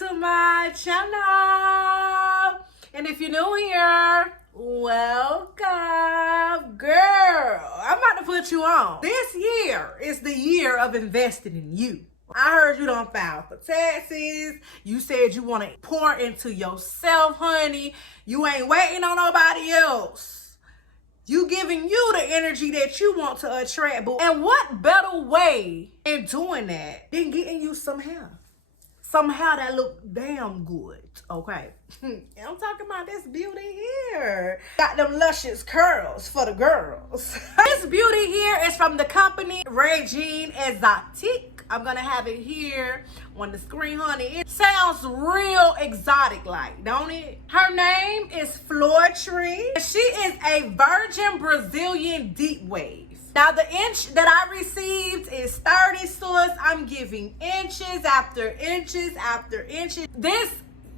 to my channel. And if you're new here, welcome. Girl, I'm about to put you on. This year is the year of investing in you. I heard you don't file for taxes. You said you want to pour into yourself, honey. You ain't waiting on nobody else. You giving you the energy that you want to attract, boo. And what better way in doing that than getting you some hair? Some hair that look damn good, okay? I'm talking about this beauty here. Got them luscious curls for the girls. This beauty here is from the company Reijing Exotique. I'm gonna have it here on the screen, honey. It sounds real exotic like, don't it? Her name is Tree. She is a virgin Brazilian deep wave. Now the inch that I received is 30, sis. I'm giving inches after inches after inches. This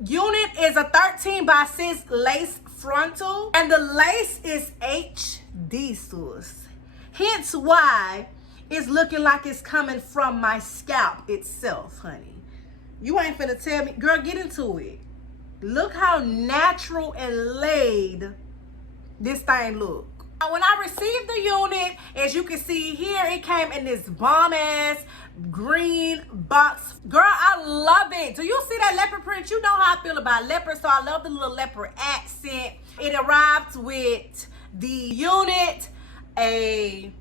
unit is a 13 by 6 lace frontal, and the lace is HD, sis. Hence why it's looking like it's coming from my scalp itself, honey. You ain't finna tell me. Girl, get into it. Look how natural and laid this thing look. Now, when I received the unit, as you can see here, it came in this bomb-ass green box. Girl, I love it. Do you see that leopard print? You know how I feel about leopard, so I love the little leopard accent. It arrived with the unit, a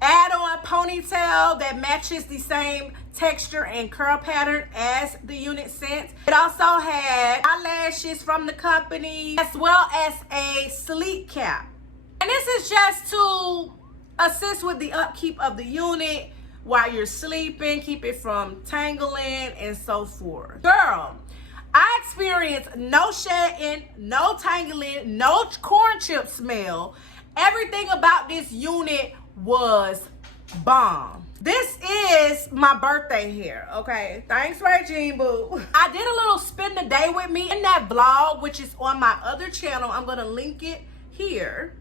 add-on ponytail that matches the same texture and curl pattern as the unit sent. It also had eyelashes from the company, as well as a sleep cap. And this is just to assist with the upkeep of the unit while you're sleeping, keep it from tangling and so forth. Girl, I experienced no shedding, no tangling, no corn chip smell. Everything about this unit was bomb. This is my birthday hair, okay? Thanks, Reijing, boo. I did a little spend the day with me in that vlog, which is on my other channel. I'm gonna link it here.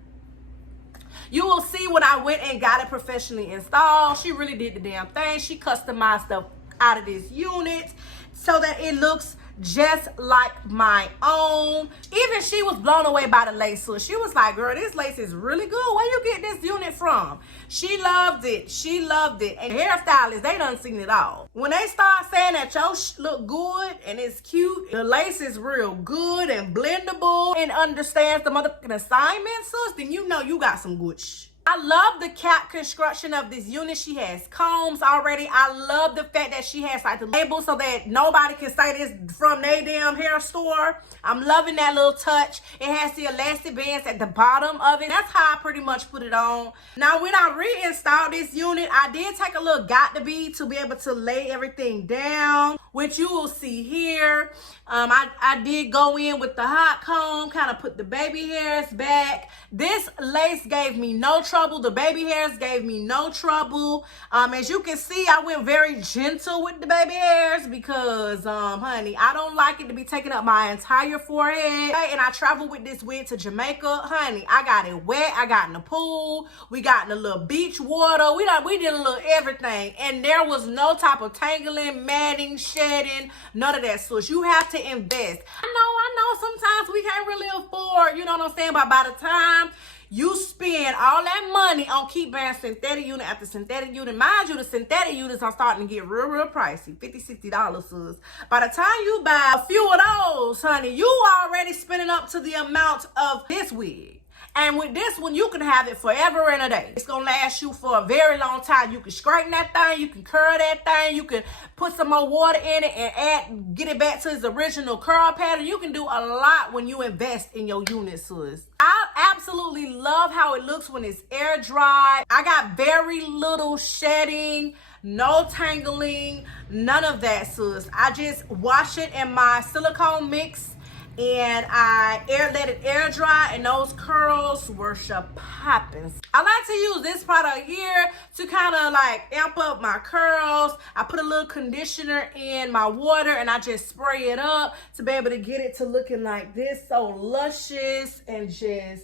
You will see when I went and got it professionally installed. She really did the damn thing. She customized stuff out of this unit so that it looks just like my own. Even she was blown away by the lace. So she was like, girl, this lace is really good. Where you get this unit from? She loved it. She loved it. And hairstylists, they done seen it all. When they start saying that your look good and it's cute, the lace is real good and blendable and understands the motherfucking assignment, sis, then you know you got some good shit. I love the cap construction of this unit. She has combs already. I love the fact that she has like the label so that nobody can say this from their damn hair store. I'm loving that little touch. It has the elastic bands at the bottom of it. That's how I pretty much put it on. Now, when I reinstalled this unit, I did take a little got to be able to lay everything down, which you will see here. I did go in with the hot comb, kind of put the baby hairs back. This lace gave me no trouble. The baby hairs gave me no trouble. As you can see, I went very gentle with the baby hairs because, honey, I don't like it to be taking up my entire forehead. And I traveled with this wig to Jamaica. Honey, I got it wet. I got in the pool. We got in the little beach water. We did a little everything. And there was no type of tangling, matting, shedding, none of that. So you have to invest. I know sometimes we can't really afford, you know what I'm saying, but by the time you spend all that money on keep buying synthetic unit after synthetic unit, mind you, the synthetic units are starting to get real pricey, $50, $60, sis. By the time you buy a few of those, honey, you already spending up to the amount of this wig. And with this one, you can have it forever and a day. It's gonna last you for a very long time. You can straighten that thing, you can curl that thing, you can put some more water in it and get it back to its original curl pattern. You can do a lot when you invest in your unit, sis. I absolutely love how it looks when it's air dry. I got very little shedding, no tangling, none of that, sis. I just wash it in my silicone mix and I let it air dry, and those curls were popping. I like to use this product here to kind of like amp up my curls. I put a little conditioner in my water and I just spray it up to be able to get it to looking like this, so luscious and just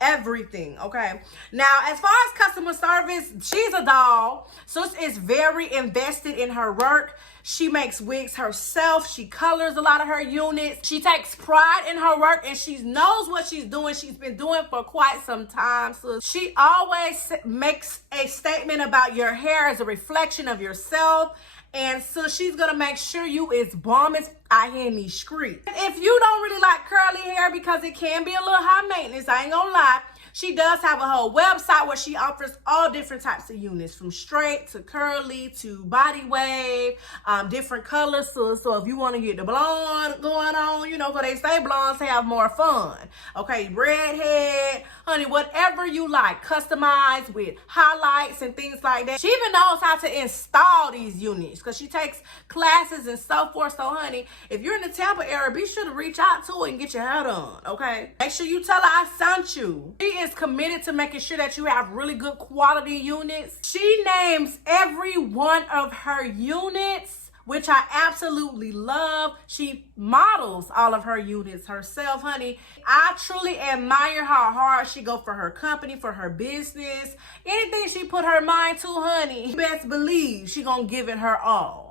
everything. Okay, now as far as customer service, she's a doll. Sis is very invested in her work. She makes wigs herself. She colors a lot of her units. She takes pride in her work and she knows what she's doing. She's been doing for quite some time. So she always makes a statement about your hair as a reflection of yourself. And so she's gonna make sure you is bomb as I hear in these streets. If you don't really like curly hair because it can be a little high maintenance, I ain't gonna lie, she does have a whole website where she offers all different types of units, from straight to curly to body wave, different colors. So if you want to get the blonde going on, you know, because they say blondes have more fun. Okay, redhead, honey, whatever you like, customized with highlights and things like that. She even knows how to install these units because she takes classes and so forth. So, honey, if you're in the Tampa area, be sure to reach out to her and get your hair done, okay? Make sure you tell her I sent you. She is committed to making sure that you have really good quality units. She names every one of her units, which I absolutely love. She models all of her units herself, honey. I truly admire how hard she go for her company, for her business. Anything she put her mind to, honey, you best believe she gonna give it her all.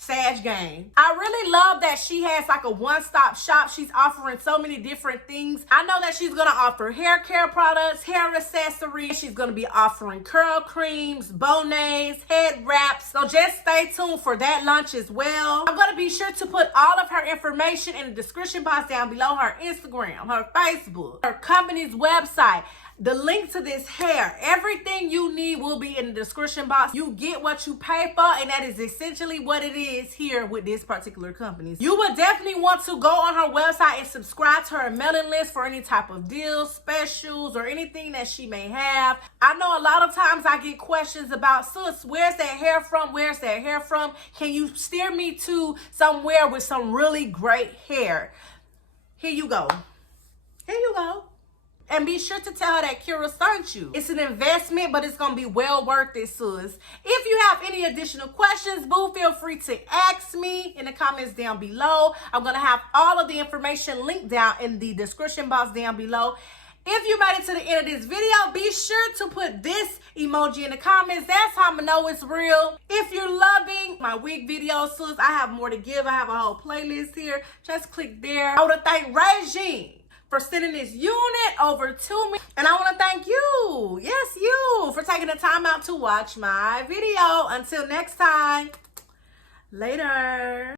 Sag gang. I really love that she has like a one-stop shop. She's offering so many different things. I know that she's gonna offer hair care products, hair accessories. She's gonna be offering curl creams, bonnets, head wraps. So just stay tuned for that launch as well. I'm gonna be sure to put all of her information in the description box down below, her Instagram, her Facebook, her company's website. The link to this hair, everything you need will be in the description box. You get what you pay for, and that is essentially what it is here with this particular company. You would definitely want to go on her website and subscribe to her mailing list for any type of deals, specials, or anything that she may have. I know a lot of times I get questions about, sis, where's that hair from? Where's that hair from? Can you steer me to somewhere with some really great hair? Here you go. Here you go. And be sure to tell her that Kira sent you. It's an investment, but it's going to be well worth it, sis. If you have any additional questions, boo, feel free to ask me in the comments down below. I'm going to have all of the information linked down in the description box down below. If you made it to the end of this video, be sure to put this emoji in the comments. That's how I'm going to know it's real. If you're loving my wig videos, sis, I have more to give. I have a whole playlist here. Just click there. I want to thank Reijing for sending this unit over to me. And I want to thank you, yes, you, for taking the time out to watch my video. Until next time, later.